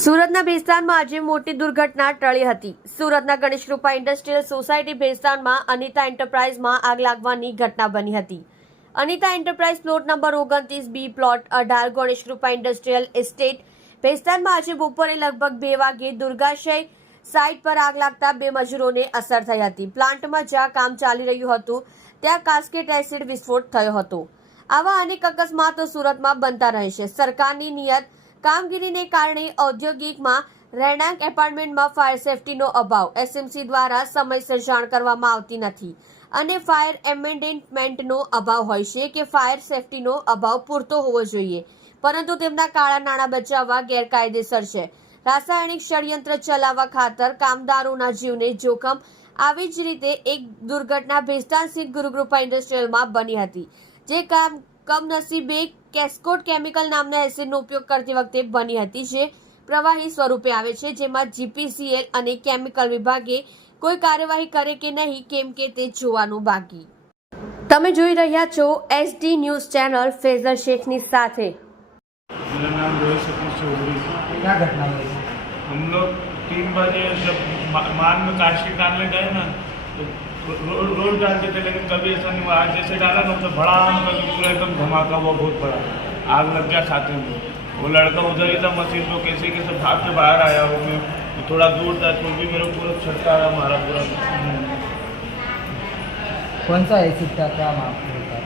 સુરતના ભેસ્તાનમાં આજે મોટી દુર્ઘટના ટળી હતી. સુરતના ગણેશ કૃપા ઇન્ડસ્ટ્રીયલ સોસાયટી ભેસ્તાનમાં અનિતા એન્ટરપ્રાઇઝમાં આગ લાગવાની ઘટના બની હતી. અનિતા એન્ટરપ્રાઇઝ પ્લોટ નંબર ઓગણત્રીસ બી પ્લોટ અઢાર ગણેશ કૃપા ઇન્ડસ્ટ્રીયલ એસ્ટેટ. ભેસ્તાનમાં આજે બપોરે લગભગ બે વાગે દુર્ગાશય સાઇટ પર આગ લાગતા બે મજૂરોને અસર થઈ હતી. પ્લાન્ટમાં જ્યાં કામ ચાલી રહ્યું હતું, ત્યાં કાસ્કેટ એસિડ વિસ્ફોટ થયો હતો. આવા અનેક અકસ્માતો સુરતમાં બનતા રહે છે. સરકારની નિયત કામગીરીને કારણે ઔદ્યોગિકમાં રહેણાંક એપાર્ટમેન્ટમાં ફાયર સેફટીનો અભાવ એસએમસી દ્વારા સમયસર જાણ કરવામાં આવતી નથી અને ફાયર એમેન્ડમેન્ટનો અભાવ હોય છે કે ફાયર સેફટીનો અભાવ પૂરતો હોવો જોઈએ. પરંતુ તેમના કાળા નાણાં બચાવવા ગેરકાયદેસર છે. રાસાયણિક ષડયંત્ર ચલાવવા ખાતર કામદારોના જીવને જોખમ આવી જ રીતે એક દુર્ઘટના ભેસ્તાન સ્થિત ગુરુકૃપા ઇન્ડસ્ટ્રીયલમાં બની હતી. જે કામ કમનસીબે કેસ્કોટ કેમિકલ નામના એસિડનો ઉપયોગ કરતી વખતે બની હતી જે પ્રવાહી સ્વરૂપે આવે છે જેમાં જીપીસીએલ અને કેમિકલ વિભાગે કોઈ કાર્યવાહી કરે કે નહીં કેમ કે તે જોવાનું બાકી તમે જોઈ રહ્યા છો એસડી ન્યૂઝ ચેનલ ફેઝર શેખની સાથે मेरा नाम रोहित सतीश चौधरी है क्या घटना हुई हम लोग तीन बजे जब मा- मान में काशी डालने गए ना तो रोड रोड डालते थे लेकिन कभी ऐसा नहीं हुआ। आज जैसे डाला ना तो बड़ा पूरा एकदम धमाका हुआ बहुत बड़ा। आग लग गया छाते में। वो लड़का उधर ही था मशीन तो कैसे कैसे भाग के बाहर आया वो मैं। थोड़ा दूर था तो भी मेरे पूरा छटका रहा मारा पूरा। कौन सा एसिड था क्या माफ होता है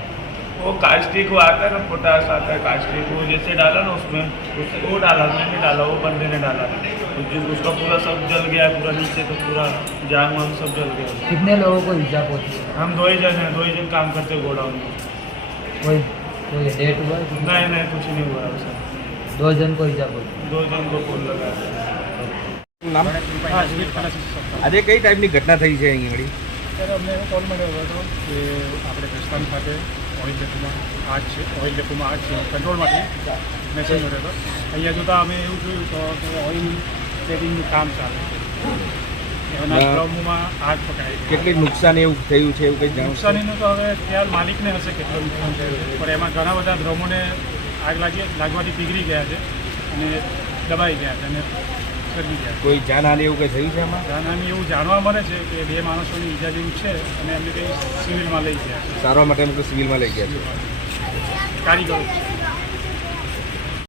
वो कास्टिक वो आता है ना पोटास आता है कास्टिक वो जैसे डाला ना उसमें उस- वो डाला मैंने डाला वो बंदे ने डाला तो जो उसका पूरा सब जल गया पूरा नीचे तो पूरा जान वान सब जल गया कितने लोगों को इजा पहुंची है? हम दो ही जन हैं दो ही जन काम करते गोडाउन में कोई कोई डेट हुआ है? नहीं नहीं कुछ नहीं हुआ उससे दो जन को इजा पहुंची दो जन को फूल लगा નામ આજે કઈ ટાઈપની ઘટના થઈ છે અહીં આગળ ત્યારે અમને એવો કોલ મળ્યો હતો કે આપણે ભેસ્તાન ખાતે ઓઇલ ડેપોમાં આગ છે ઓઇલ ડેપોમાં આગ છે કંટ્રોલમાંથી મેસેજ મળ્યો હતો અહીંયા જોતાં અમે એવું જોયું તો કે ઓઇલ ટ્રેડિંગનું કામ ચાલે છે. એના. ડ્રમમાં આગ પકડાઈ કેટલી નુકસાન એવું થયું છે એવું કંઈ જાણો નુકસાનીનું તો હવે ખ્યાલ માલિકને હશે કેટલું નુકસાન થયું પણ એમાં ઘણા બધા ડ્રમોને આગ લાગી લાગવાથી પીગળી ગયા છે અને દબાઈ ગયા છે. અને ગયા છે કોઈ જાનહાની એવું કંઈ થયું છે એમાં જાનહાની એવું જાણવા મળે છે કે બે માણસોની ઈજા જેવું છે અને એમને કંઈ સિવિલમાં લઈ ગયા સારવાર માટે એમ સિવિલમાં લઈ ગયા છે? કારીગરો.